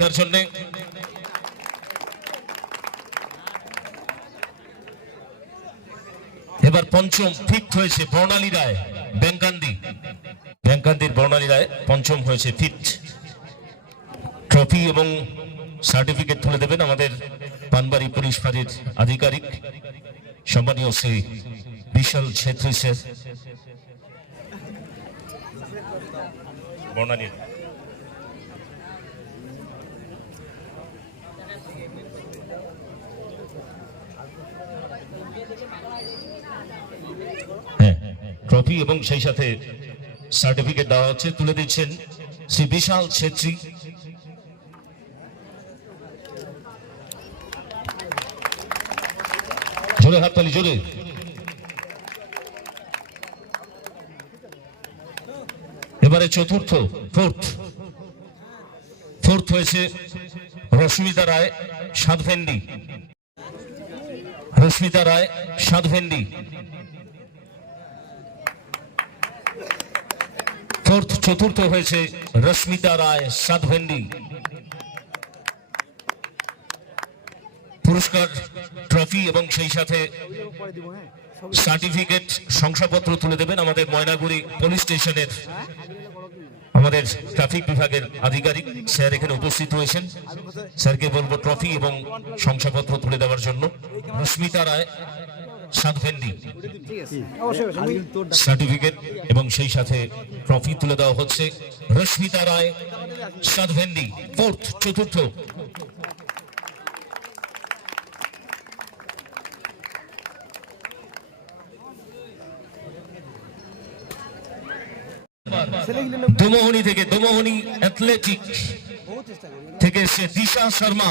জন্য। এবার পঞ্চম ফিফথ হয়েছে বর্ণালী রায়, ব্যাংকান্দি। ব্যাংকান্দির বর্ণালী রায় পঞ্চম হয়েছে ফিফথ ট্রফি এবং সার্টিফিকেট তুলে দেবেন আমাদের পানবাড়ি পুলিশ ফাঁড়ির আধিকারিক। সম্মানীয় শ্রী বিশাল ছেত্রী স্যার। বর্ণালী ট্রফি এবং সেই সাথে সার্টিফিকেট দেওয়া হচ্ছে, তুলে দিচ্ছেন শ্রী বিশাল ছেত্রী। জোরে হাততালি, জোরে। এবারে চতুর্থ, ফোর্থ। ফোর্থ হয়েছে রশ্মিতা রায় সাতভেন্ডি রশ্মিতা রায় সাতভেন্ডি ফোর্থ চতুর্থ হয়েছে রশ্মিতা রায় সাতভেন্ডি পুরস্কার ট্রফি এবং সেই সাথে সার্টিফিকেট শংসাপত্র তুলে দেবেন আমাদের ময়নাগুড়ি পুলিশ স্টেশনের আমাদের ট্রাফিক বিভাগের আধিকারিক স্যার এখানে উপস্থিত হয়েছেন স্যারকে বলব ট্রফি এবং শংসাপত্র তুলে দেওয়ার জন্য। রশ্মিতা রায় সার্টিফিকেট এবং সেই সাথে ট্রফি তুলে দেওয়া হচ্ছে। রশ্মিতা রায় সাতভেন্ডি ফোর্থ চতুর্থ। দোমোহনি থেকে, দোমোহনি অ্যাথলেটিক থেকে এসে Disha Sharma.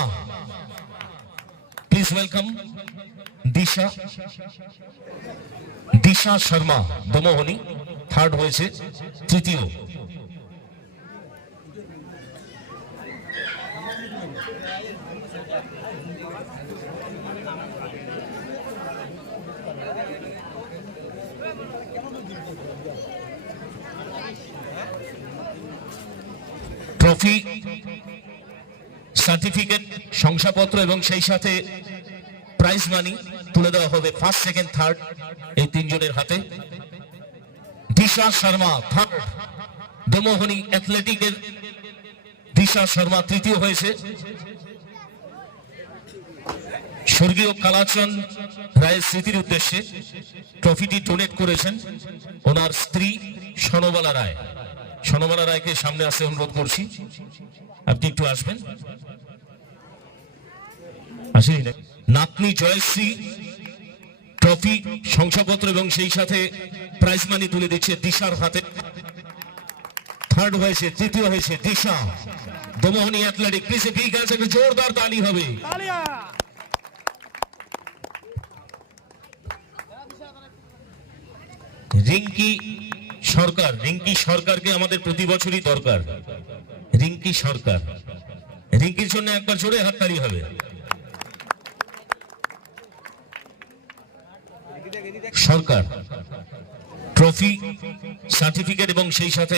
Please welcome Disha Disha Sharma Domohani third হয়েছে তৃতীয়। ট্রফি সার্টিফিকেট শংসাপত্র এবং সেই সাথে প্রাইজ মানি তুলে দেওয়া হবে ফার্স্ট সেকেন্ড থার্ড এই তিনজনের হাতে। দিশা শর্মা থার্ড দমোহনি অ্যাথলেটিকের দিশা শর্মা তৃতীয় হয়েছে। স্বর্গীয় কালাচন রায়ের স্মৃতির উদ্দেশ্যে ট্রফিটি ডোনেট করেছেন ওনার স্ত্রী সনবালা রায়। সনবালা রায়কে সামনে আসতে অনুরোধ করছি। আপনি একটু আসবেন। আসেনি? নাতনি জয়শ্রী ট্রফি, শংসাপত্র এবং সেই সাথে প্রাইজ মানি তুলে দিচ্ছে দিশার হাতে। থার্ড হয়েছে, তৃতীয় হয়েছে দিশা। দমোহনী অ্যাথলেটিক প্লিজে ঠিক আছে, একটা জোরদার তালি হবে। রিঙ্কি সরকার, রিঙ্কি সরকারকে আমাদের প্রতি বছরই দরকার। রিঙ্কি সরকার। রিঙ্কির জন্য একবার জোরে হাততালি হবে। সরকার ট্রফি সার্টিফিকেট এবং সেই সাথে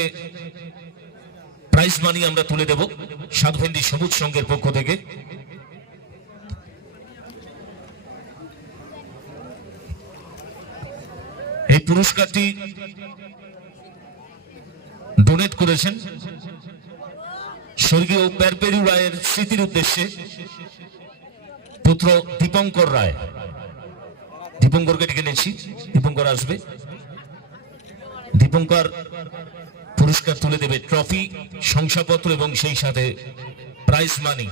প্রাইজ মানি আমরা তুলে দেব সাতভেন্দি সবুজ সংঘের পক্ষ থেকে। এই পুরস্কারটি ডোনেট করেছেন স্বর্গীয় প্যারপেরু রায়ের স্মৃতির উদ্দেশ্যে পুত্র দীপঙ্কর রায়। দীপঙ্করকে ডেকে নিয়েছি দীপঙ্কর আসবে। দীপঙ্কর পুরস্কার তুলে দেবে ট্রফি শংসাপত্র এবং সেই সাথে প্রাইজ মানি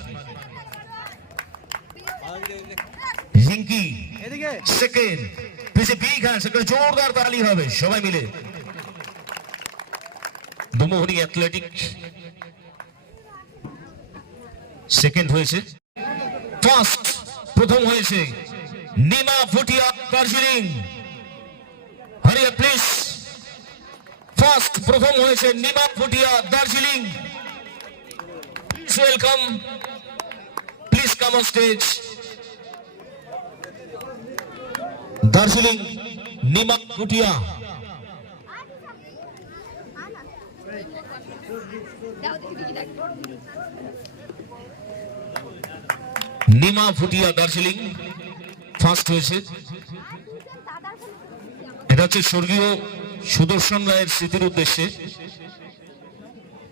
রিঙ্কি সেকেন্ড পিছে সেকেন্ড জোরদার তালি হবে সবাই মিলে। দমোহনি অ্যাথলেটিক সেকেন্ড হয়েছে। ফার্স্ট প্রথম হয়েছে। নিমা ফুটিয়া দার্জিলিং। হরিয়া প্লিজ ফার্স্ট প্রথম হয়েছে Nima Phutia Darjeeling. Welcome please come on stage Darjeeling, Nima Phutia Nima Bhutia Darjeeling. First হয়েছে। এটা হচ্ছে স্বর্গীয় সুদর্শন রায়ের স্মৃতির উদ্দেশ্যে।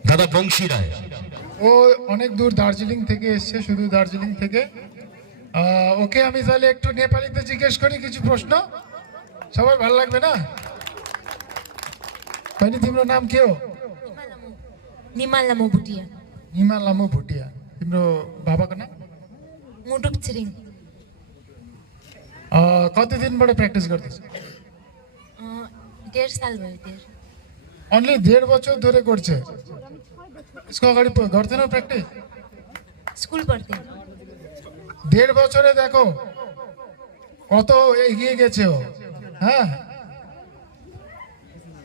দাদা বংশী রায়। ও অনেক দূর দার্জিলিং থেকে এসছে শুধু দার্জিলিং থেকে। ওকে আমি তাহলে একটু নেপালিতে জিজ্ঞেস করি কিছু প্রশ্ন? সবাই ভালো লাগবে না? বাইনি তোমার নাম কেও নিমা ভুটিয়া। নিমালামু ভুটিয়া। তোমার বাবা কো মুটুক চিরিং कति दिनबाट प्र्याक्टिस गर्दैछ अँ, डेढ साल भयो डेढ অনলি দেড় বছর ধরে করছে यसको अगाडि प- गर्थेन प्र्याक्टिस स्कुल पढ्थेँ দেড় বছরে দেখো কত এগিয়ে গেছে ও হ্যাঁ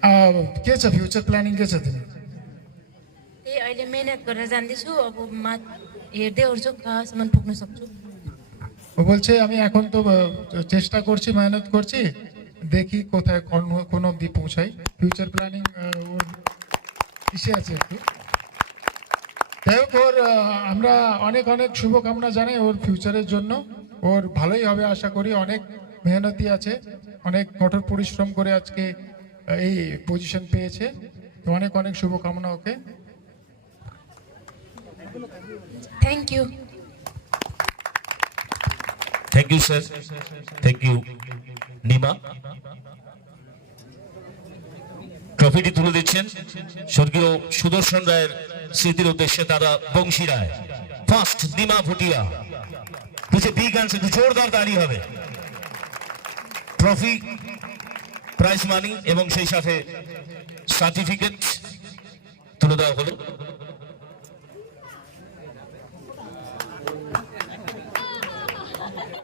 আহ, के छ फ्युचर प्लानिङ के छ तिमी त्यही अहिले मिहिनेत गरेर जाँदैछु अब मा हेर्दै ओर्छु कहाँसम्म पुग्न सक्छु ও বলছে, আমি এখন তো চেষ্টা করছি, মেহনত করছি। দেখি কোথায় কোন অব্দি পৌঁছাই। ফিউচার প্ল্যানিং ওর কিসে আছে একটু। যাই হোক, ওর আমরা অনেক অনেক শুভকামনা জানাই ওর ফিউচারের জন্য। ওর ভালোই হবে আশা করি, অনেক মেহনতি আছে, অনেক কঠোর পরিশ্রম করে আজকে এই পজিশন পেয়েছে। তো অনেক অনেক শুভকামনা okay. Thank you thank you sir thank you Nima ট্রফিটি তুলে দিচ্ছেন স্বর্গীয় সুদর্শন রায়ের স্মৃতির উদ্দেশ্যে দাদা বংশী রায়। ফার্স্ট নিমা ভুটিয়া পিছে বিগ একটু জোরদার দাঁড়িয়ে হবে। ট্রফি প্রাইজ মানি এবং সেই সাথে সার্টিফিকেট তুলে দেওয়া হলো।